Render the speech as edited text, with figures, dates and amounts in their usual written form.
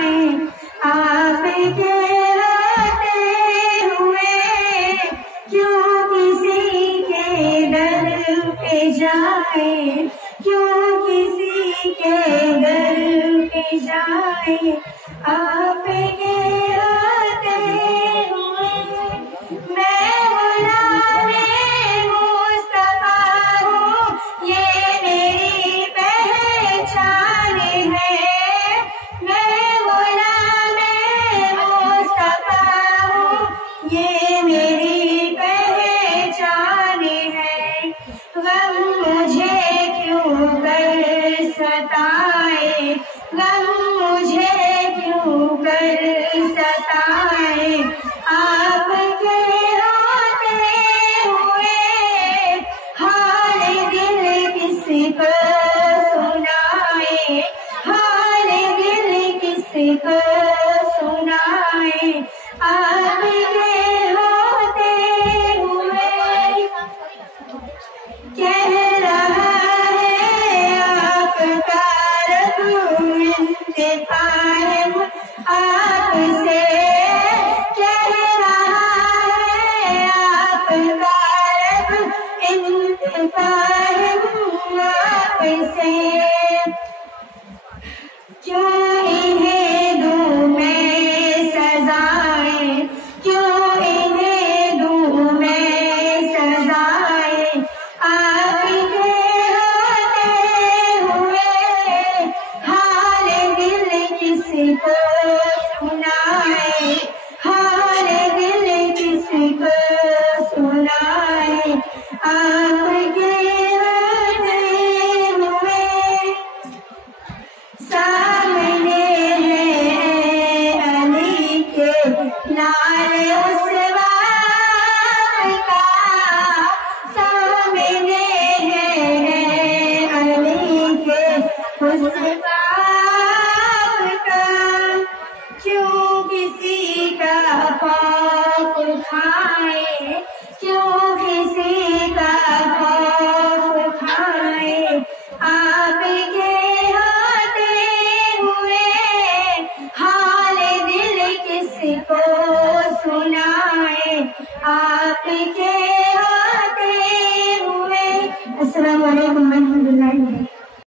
जाए, आपके होते हुए क्यों किसी के दर पे जाए, क्यों किसी के दर पे जाए, आपके होते हुए। मैं गुलामे मुस्तफा हूँ, ये मेरी पहचान है। मैं गुलामे मुस्तफा हूँ, ये मेरी पहचान है। गम मुझे क्यों कर सताए, गम मुझे क्यों कर सताए, आपके होते हुए हाल दिल किसको सुनाए, हाल दिल किसको सुनाए, आपके होते हुए। कह रहा है आपका रब इंतकाम आपसे, कह रहा है आपका रब इंतकाम आपसे। क्यों इन्हें दूं मैं सजाएं, क्यों इन्हें दूं मैं सजाएं, आपके होते हुए हाल दिल किसको सुनाए, हाल दिल किसको सुनाए, आपके होते हुए। सामने है अली के लाल उस बाप का, सामने है अली के उस बाप का। क्यों किसी का खौफ खाए, क्यों किसी का खौफ खाए, आपके होते हुए हाल दिल किसको सुनाए, आपके होते हुए। अस्सलाम वालेकुम।